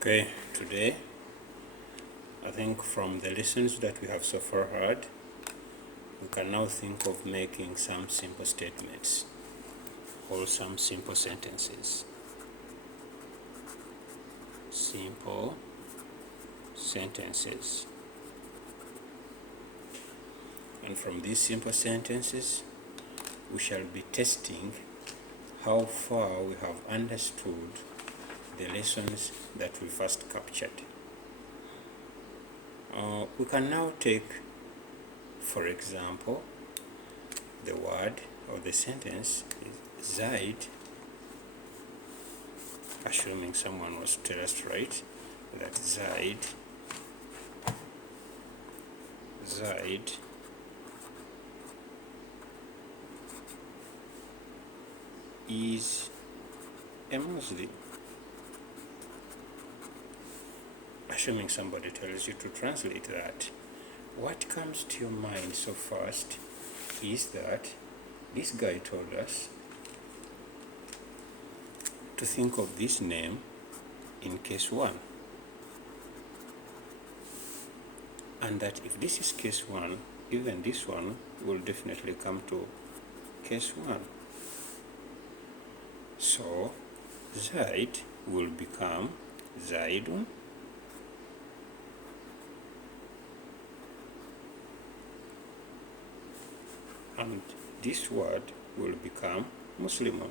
Okay, today I think from the lessons that we have so far heard, we can now think of making some simple statements or some simple sentences. Simple sentences. And from these simple sentences, we shall be testing how far we have understood the lessons that we first captured. We can now take, for example, the word or the sentence is Zaid, assuming someone was to tell us right, that Zaid is a Muslim. Assuming somebody tells you to translate that, what comes to your mind so fast is that this guy told us to think of this name in case 1. And that if this is case 1, even this one will definitely come to case 1. So Zaid will become Zaidun, and this word will become Muslimun.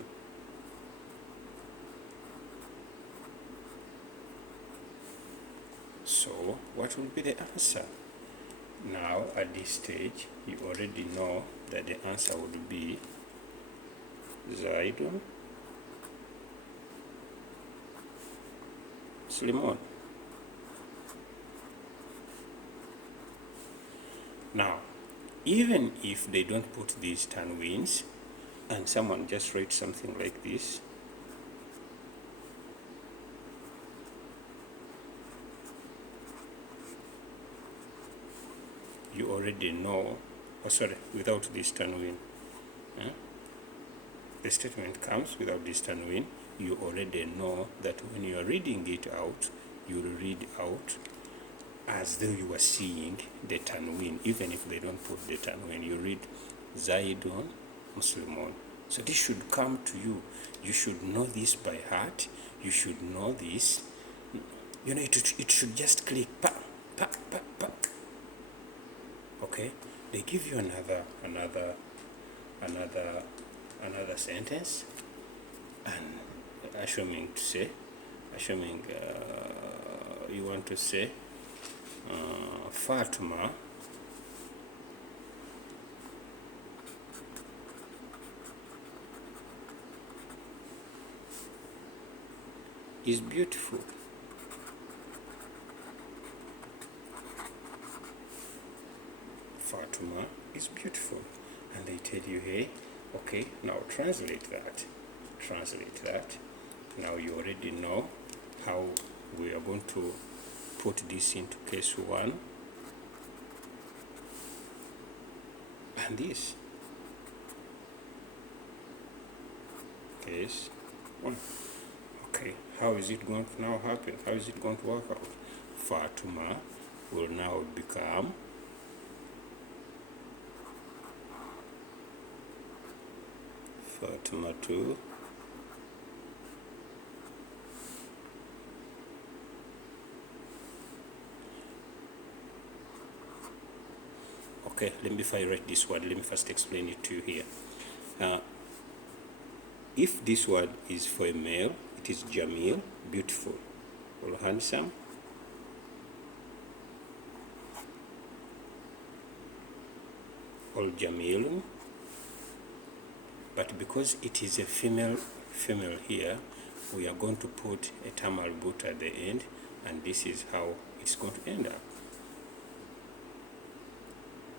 So what will be the answer? Now at this stage you already know that the answer would be Zaidun Muslimun. Now, even if they don't put these tanweens and someone just writes something like this, you already know, without this tanween, the statement comes without this tanween, you already know that when you are reading it out, you will read out as though you are seeing the tanween. Even if they don't put the tanween, you read Zaidun Muslimun. So this should come to you. You should know this by heart. You should know this. You know, it should just click. Pa, pa, pa, pa. Okay? They give you another sentence, and assuming you want to say Fatima is beautiful. Fatima is beautiful. And they tell you, hey, okay, now translate that. Now you already know how we are going to put this into case 1 and this case 1. Okay, how is it going to now happen? How is it going to work out? Fatima will now become Fatima 2 Okay, if I write this word, let me first explain it to you here. If this word is for a male, it is Jamil, beautiful or handsome. Or Jamilun. But because it is a female here, we are going to put a tamal boot at the end, and this is how it's going to end up.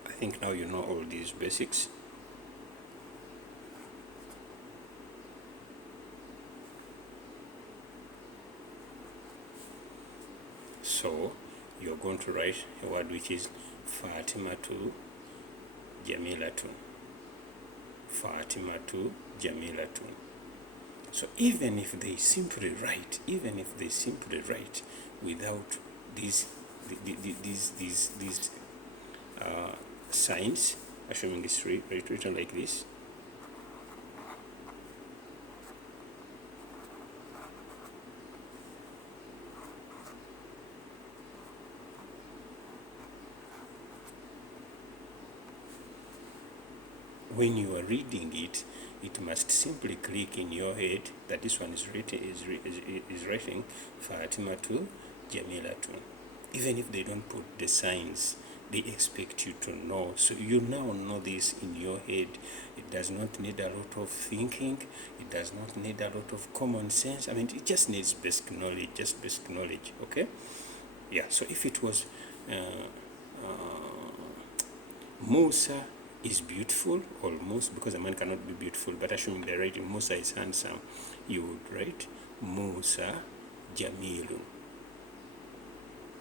I think now you know all these basics. So you're going to write a word which is Fatimatu Jamilatun. Fatimatu Jamilatun. So even if they simply write without these signs, assuming it's written like this, when you are reading it, it must simply click in your head that this one is writing Fatima to Jamila to. Even if they don't put the signs, they expect you to know. So you now know this in your head. It does not need a lot of thinking. It does not need a lot of common sense. I mean, it just needs basic knowledge, okay? Yeah, so if it was Musa is beautiful, almost, because a man cannot be beautiful, but assuming they're writing Musa is handsome, you would write Musa Jamilun.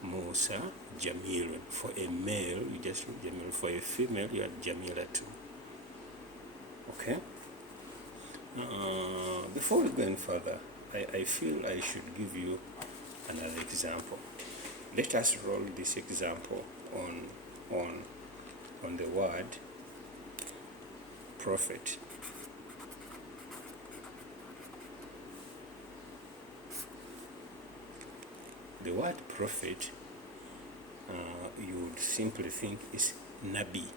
Musa Jamilun. For a male, you just write Jamil. For a female, you add Jamila too. Okay? Before we go any further, I feel I should give you another example. Let us roll this example on the word prophet. The word prophet, you would simply think is Nabi.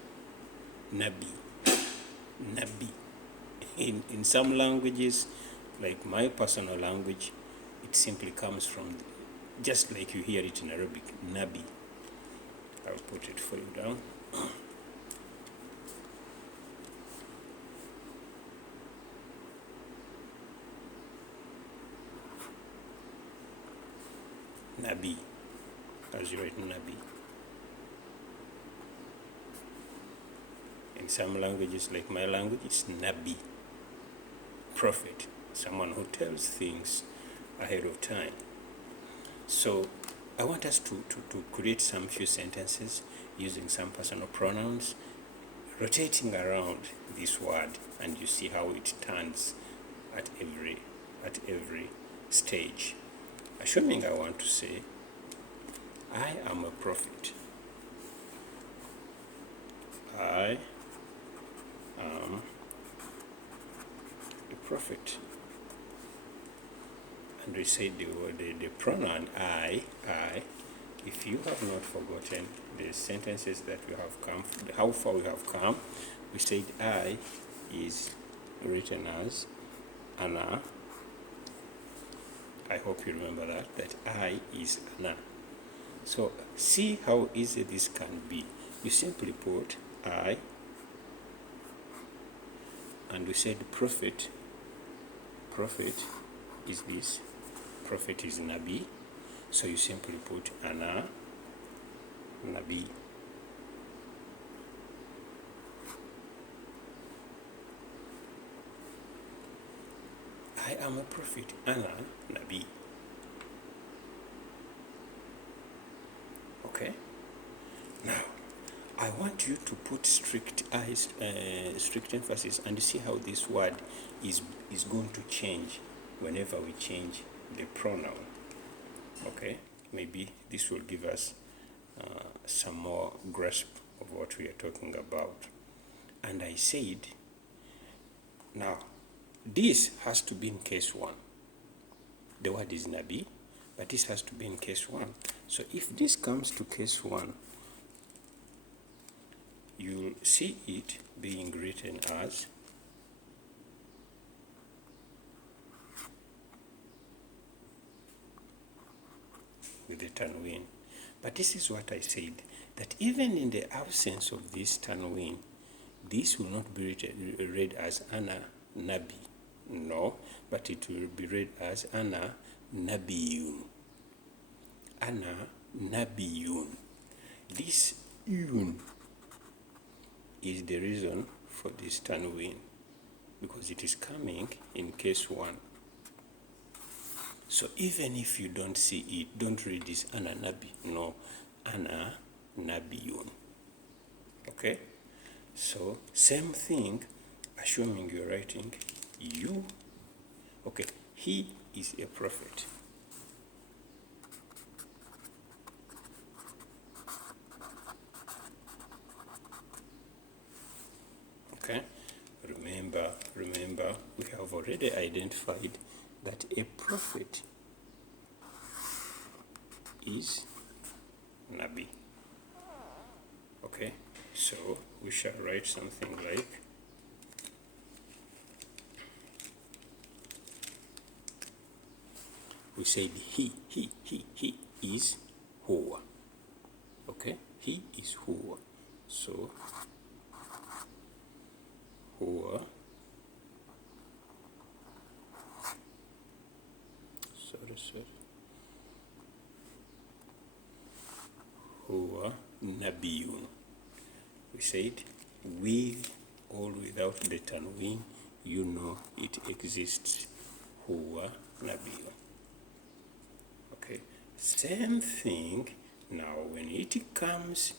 In some languages, like my personal language, it simply comes from, just like you hear it in Arabic, Nabi. I'll put it for you down. Nabi, as you write Nabi. In some languages, like my language, it's Nabi, prophet, someone who tells things ahead of time. So I want us to create some few sentences using some personal pronouns, rotating around this word, and you see how it turns at every stage. Assuming I want to say, I am a prophet. I am a prophet. And we say the pronoun I, if you have not forgotten the sentences that we have come, how far we have come, we said I is written as Anna. I hope you remember that I is Anna. So see how easy this can be. You simply put I, and we said prophet is this, prophet is Nabi, so you simply put Ana Nabi. I am a prophet, Ana Nabi. Okay? Now, I want you to put strict emphasis and see how this word is going to change whenever we change the pronoun. Okay? Maybe this will give us some more grasp of what we are talking about. And I said, now, this has to be in case 1. The word is Nabi, but this has to be in case 1. So if this comes to case 1, you'll see it being written as with the tanween. But this is what I said, that even in the absence of this tanween, this will not be read as Ana Nabi. No, but it will be read as Ana Nabiyun. Ana Nabiyun. This yun is the reason for this tanween, because it is coming in case 1. So even if you don't see it, don't read this Ana Nabi. No, Ana Nabiyun. Okay? So same thing, assuming you're writing you Okay, he is a prophet. Okay, remember, we have already identified that a prophet is Nabi. Okay, so we shall write something like we said he is Huwa. Okay, he is Huwa. So Huwa, sorry, Huwa Nabiyun. We said with or without the tanween, you know it exists. Huwa Nabiyun. Okay, same thing now when it comes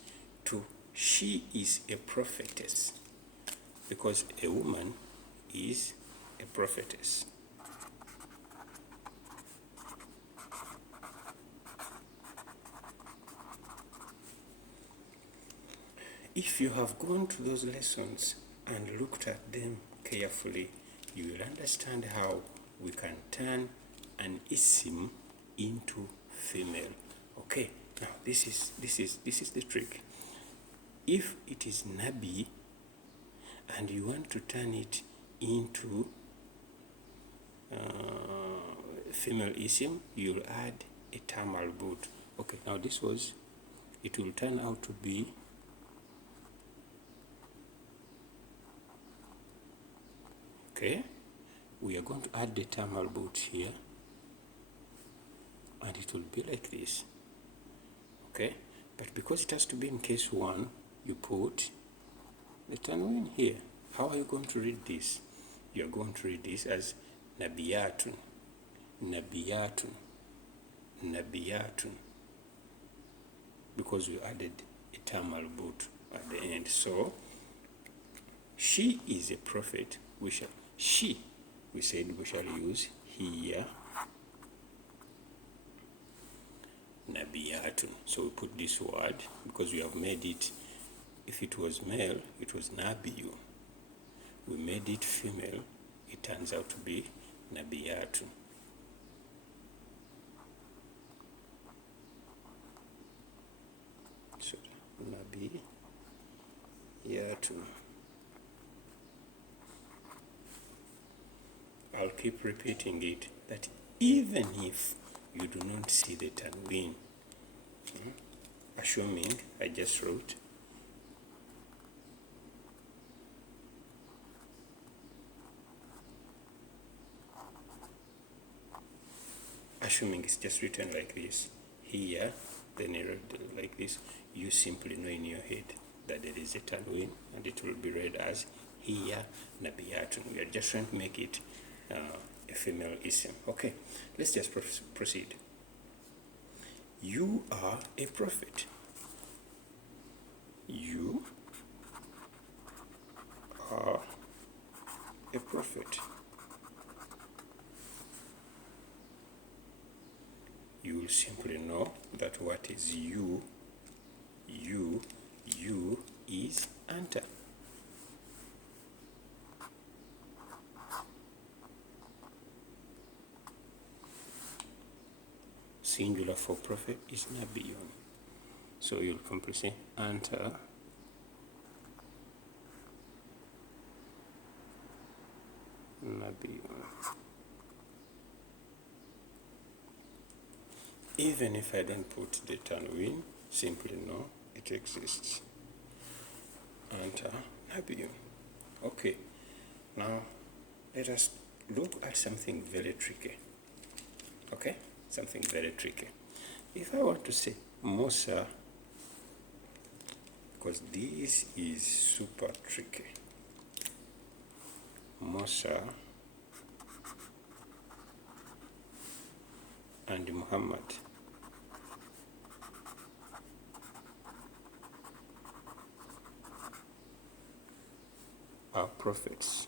to she is a prophetess, because a woman is a prophetess. If you have gone to those lessons and looked at them carefully, you will understand how we can turn an isim into female. Okay, now this is the trick. If it is Nabi and you want to turn it into female isim, you'll add a tamal boot. Okay, now it will turn out to be okay. We are going to add the tamal boot here, and it will be like this. Okay, but because it has to be in case one, you put the tanween here. How are you going to read this? You are going to read this as Nabiyatun, Nabiyatun, Nabiyatun, because we added a tamal boot at the end. So she is a prophet. We said we shall use here Nabiyatun. So we put this word because we have made it, if it was male, it was Nabiyu. We made it female, it turns out to be Nabiyatun. So Nabiyatun. I'll keep repeating it, that even if you do not see the tanween, assuming I just wrote assuming it's just written like this here, then like this, you simply know in your head that there is a tanween and it will be read as here Nabiyatun. We are just trying to make it a female isim. Okay, let's just proceed. You are a prophet. You are a prophet. You will simply know that what is you is anta. Singular for prophet is nabiyun. So you'll simply say anta nabiyun. Even if I don't put the tanween, simply know it exists. Anta nabiyun. Okay, now let us look at something very tricky. Okay, something very tricky. If I want to say Musa, because this is super tricky, Musa and Muhammad are prophets.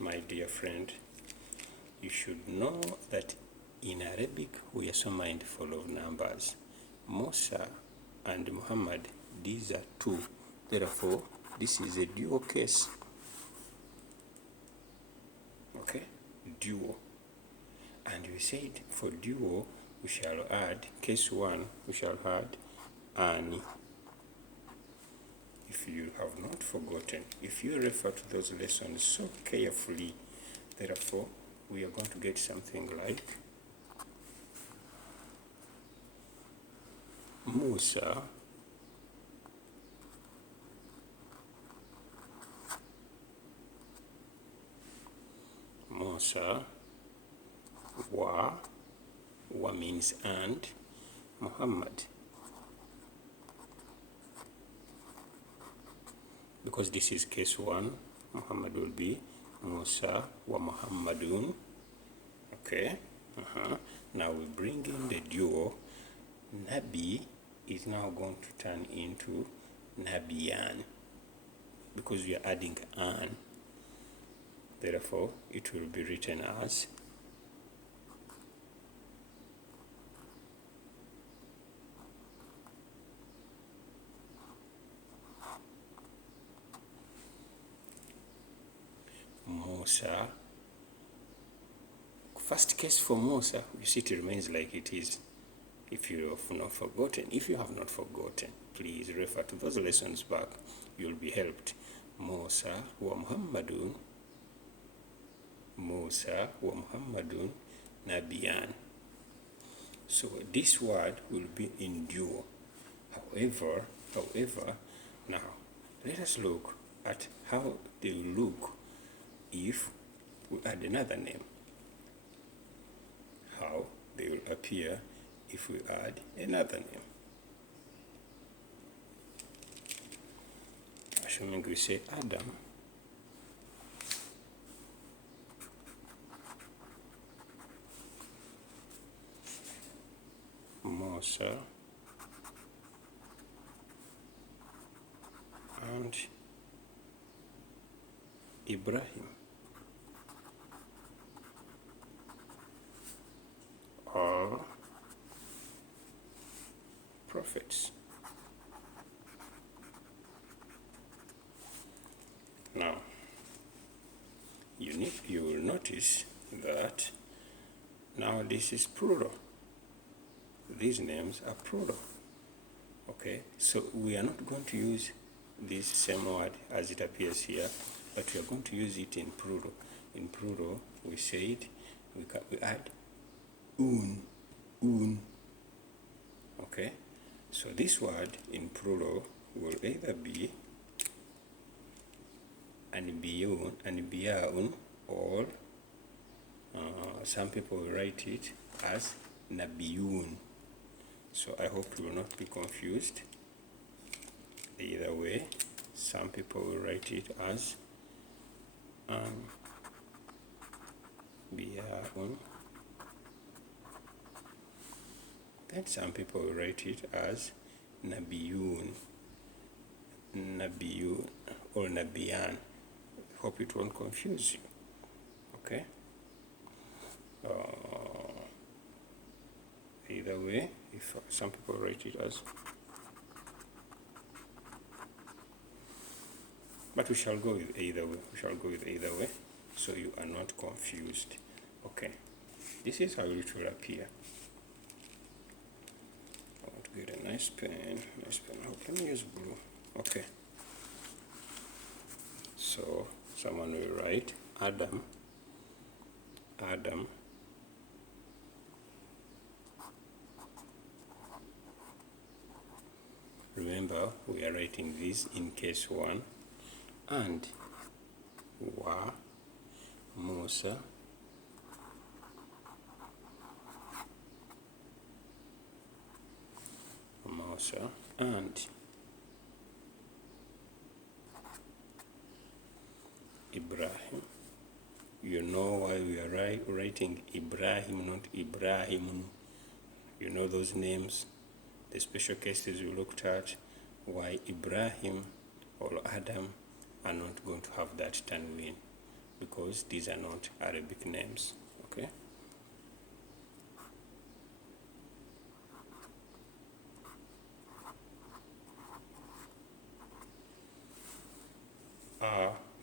my dear friend, you should know that in Arabic we are so mindful of numbers. Musa and Muhammad, these are two. Therefore, this is a dual case. Okay? Dual. And we said for dual, we shall add, case 1, we shall add ani. If you have not forgotten, if you refer to those lessons so carefully, therefore, we are going to get something like Musa wa means and, Muhammad, because this is case 1, Muhammad will be Musa wa Muhammadun. Okay. Now we bring in the duo. Nabi is now going to turn into Nabiyan because we are adding an. Therefore, it will be written as Musa. First case for Musa, you see it remains like it is. If you have not forgotten, please refer to those lessons back. You'll be helped. Musa wa Muhammadun. Musa wa Muhammadun Nabiyan. So this word will be in duo. However, now let us look at how they will look if we add another name. How they will appear if we add another name. Assuming we say Adam, Musa, and Ibrahim. All prophets. Now, you will notice that now this is plural. These names are plural. Okay, so we are not going to use this same word as it appears here, but we are going to use it in plural. In plural, we said we add un. Okay, so this word in plural will either be anbiyaun, or some people will write it as nabiyun. So I hope you will not be confused. Either way, some people will write it as anbiyaun. Then some people will write it as nabiyun or nabiyan. Hope it won't confuse you. Okay. Either way, if some people write it as, but we shall go with either way. So you are not confused. Okay. This is how it will appear. I want to get a nice pen. Let me use blue. Okay. So someone will write Adam. Remember, we are writing this in case 1. And wa Musa and Ibrahim. You know why we are writing Ibrahim, not Ibrahim. You know those names, the special cases we looked at, why Ibrahim or Adam are not going to have that tanween. because these are not Arabic names. Okay.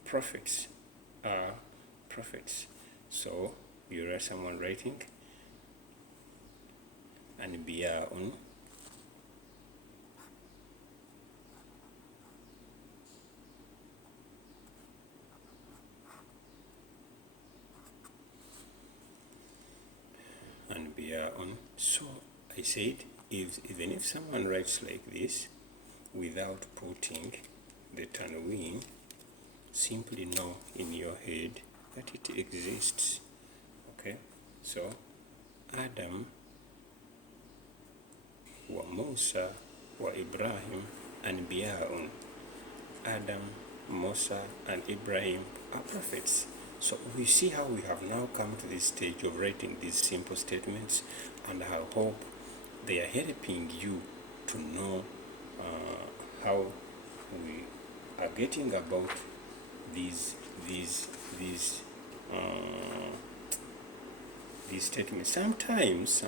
Prophets are prophets. So you are someone writing Anbiya'un, Anbiya'un. So I said, even if someone writes like this without putting the tanween, simply know in your head that it exists. Okay, so Adam wa Musa wa Ibrahim Anbiya'un. Adam, Musa, and Ibrahim are prophets. So we see how we have now come to this stage of writing these simple statements, and I hope they are helping you to know how we are getting about these statements. Sometimes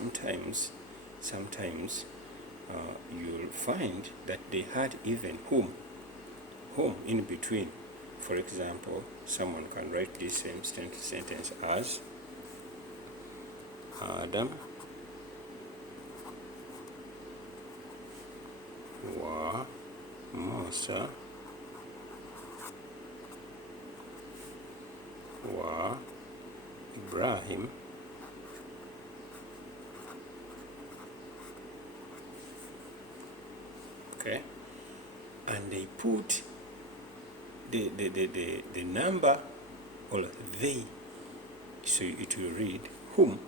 you'll find that they had even whom in between. For example, someone can write this same sentence as Adam wa Musa wa Ibrahim okay, and they put the number or they, so it will read whom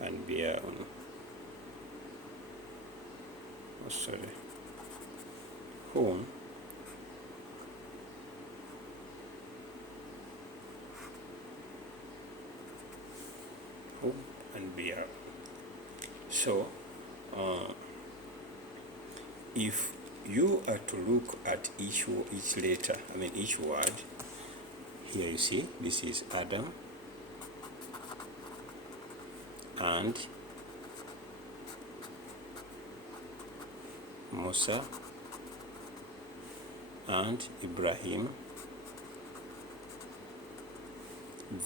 and Biya'un. Oh, sorry, whom and Biya'un. So if you are to look at each letter, each word, here you see this is Adam and Musa and Ibrahim,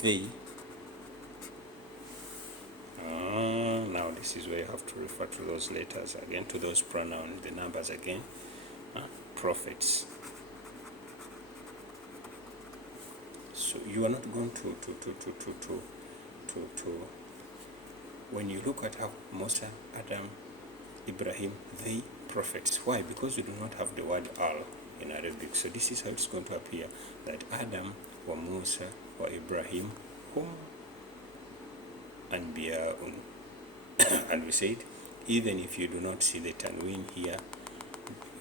they. Now this is where you have to refer to those letters again, to those pronouns, the numbers again. Prophets. So you are not going to when you look at how Musa, Adam, Ibrahim, they prophets. Why? Because we do not have the word al in Arabic. So this is how it's going to appear, that Adam wa Musa wa Ibrahim hum Anbiya'un. And we said, even if you do not see the tanween here,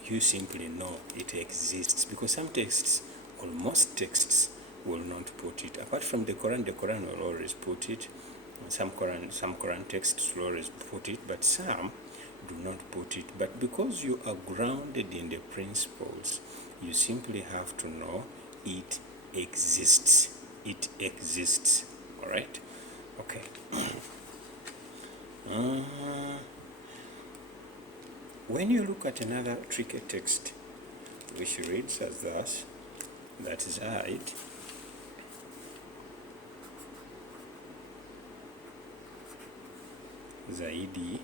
you simply know it exists, because some texts, or most texts, will not put it. Apart from the Quran will always put it. Some Quran texts will always put it, but some do not put it. But because you are grounded in the principles, you simply have to know it exists. It exists. All right? Okay. When you look at another tricky text, which reads as thus, that Zaid Zaidi,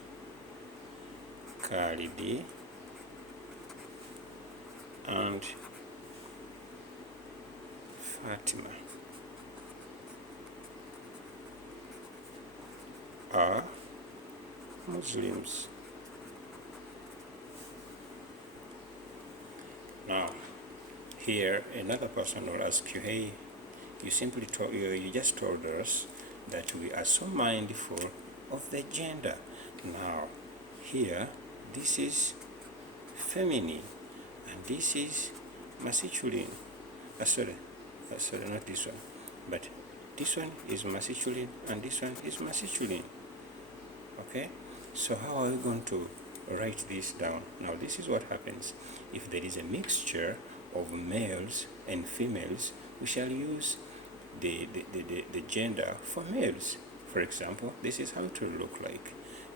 Khalidi, and Fatima are Muslims. Now, here another person will ask you, hey, you just told us that we are so mindful of the gender. Now, here, this is feminine, and this is masculine. Sorry, not this one, but this one is masculine, and this one is masculine. Okay, so how are we going to write this down. Now this is what happens. If there is a mixture of males and females, we shall use the gender for males. For example, this is how it will look like.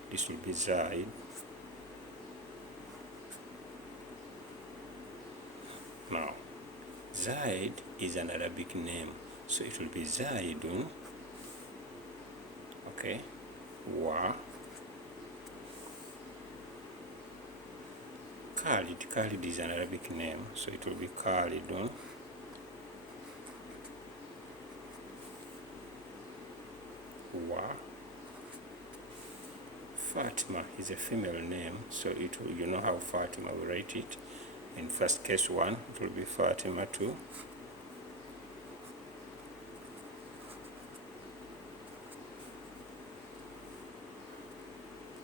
This will be Zaid. Now, Zaid is an Arabic name, so it will be Zaidun, okay, wa Khalid. Khalid is an Arabic name, so it will be Khalidun, wa Fatima is a female name, so it will, you know how Fatima will write it. In first case 1, it will be Fatima 2.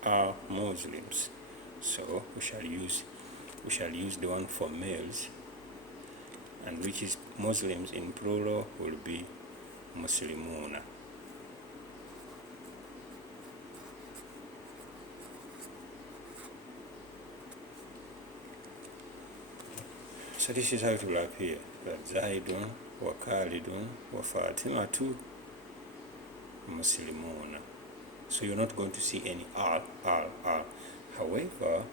Are Muslims, so we shall use the one for males, and which is Muslims in plural will be Muslimuna. So this is how it will appear, that Zaidun wa Khalidun wa Fatimatu Muslimuna. So you're not going to see any R. However,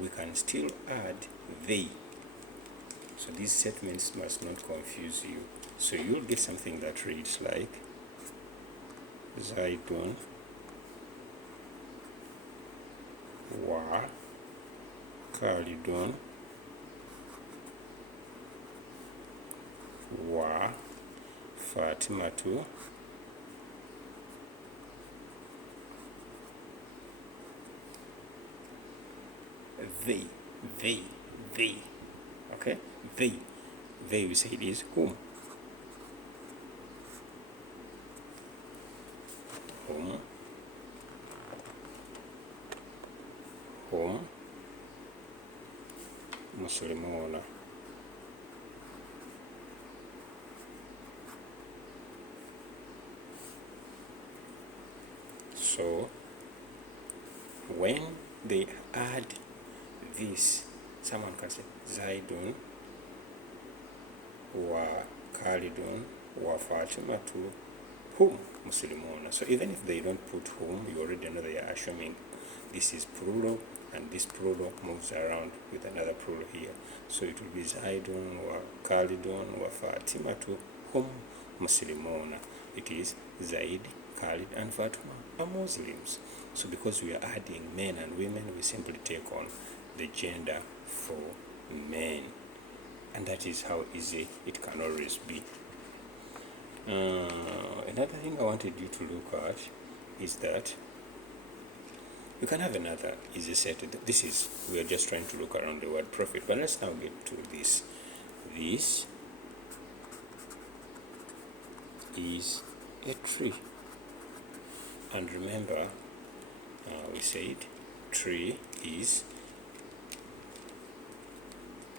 we can still add they. So these statements must not confuse you. So you'll get something that reads like Zaidun wa Khalidun wa Fatimatu they, okay, they we say it is whom Muslimuna. So when they add this, someone can say Zaidun wa Khalidun wa Fatimatu hum Muslimuna. So even if they don't put whom, you already know they are assuming this is plural, and this plural moves around with another plural here. So it will be Zaidun wa Khalidun wa Fatimatu hum Muslimuna. It is Zaid, Khalid, and Fatima are Muslims. So because we are adding men and women, we simply take on the gender for men, and that is how easy it can always be. Another thing I wanted you to look at is that you can have another easy set. This is, we are just trying to look around the word prophet, but let's now get to this. This is a tree, and remember we said tree is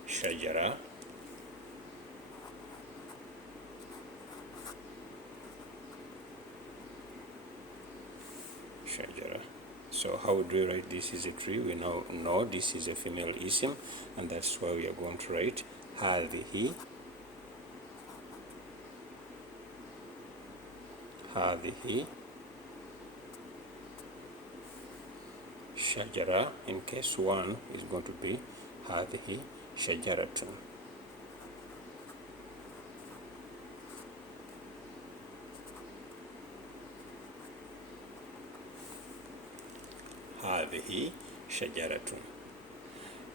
shajara, So how would we write this is a tree? We now know this is a female isim, and that's why we are going to write هذه shajara. In case 1 is going to be هذه شجرة. هذه شجرة.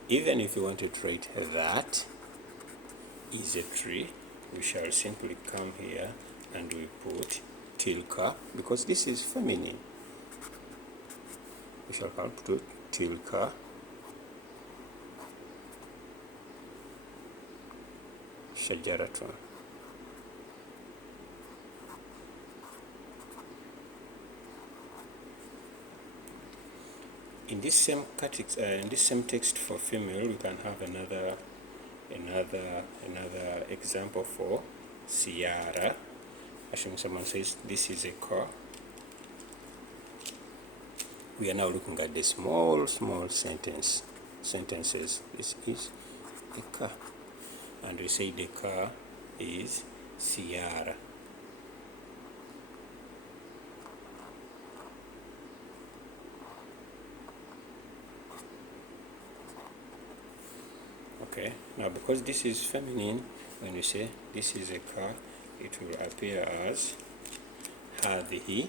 Even if you want to write that is a tree, we shall simply come here and we put tilka, because this is feminine. We shall come to tilka shajaratun. In this same text for female, we can have another example for siyara. Assuming someone says this is a car. We are now looking at the small sentences. This is a car, and we say the car is Sierra. Okay, now because this is feminine, when we say this is a car, it will appear as هذه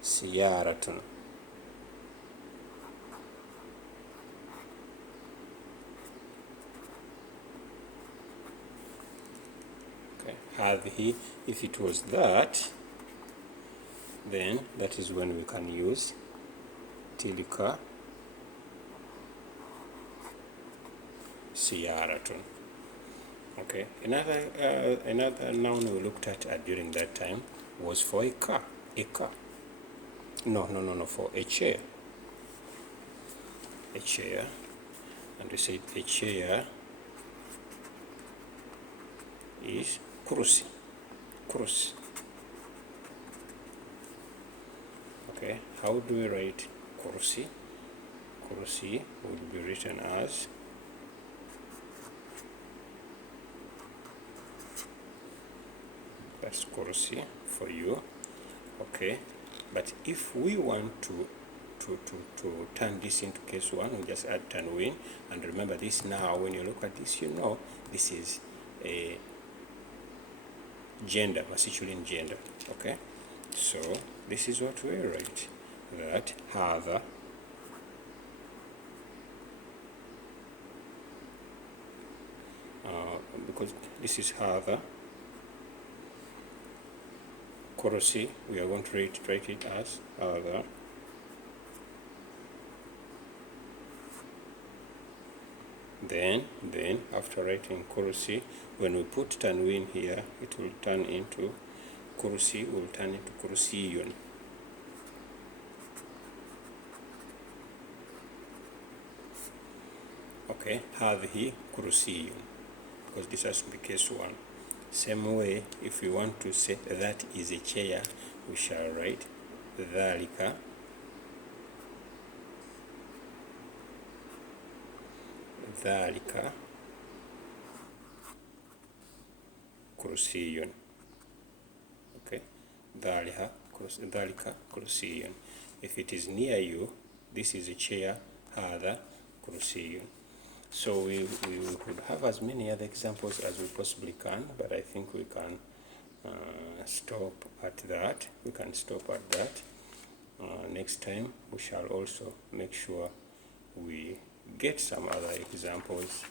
سيارة. Okay, هذه, if it was that, then that is when we can use تلك سيارة. Okay, another noun we looked at during that time was for a car. No, for a chair. And we said a chair is kursi. Okay, how do we write kursi? Kursi would be written as that's kursi for you. Okay, but if we want to turn this into case one, we just add tanween. And remember this now, when you look at this, you know this is a gender, masculine gender. Okay, so this is what we write, that هذا because this is هذا kursi, we are going to write it as هذا. Then after writing kursi, when we put tanween here, it will turn into kursi, will turn into kursiyun. Okay, هذه kursiyun, because this has to be case one. Same way, if we want to say that is a chair, we shall write ذلك كرسي. Okay, ذلك كرسي. If it is near you, this is a chair, هذا كرسي. So we could have as many other examples as we possibly can, but I think we can stop at that. Next time we shall also make sure we get some other examples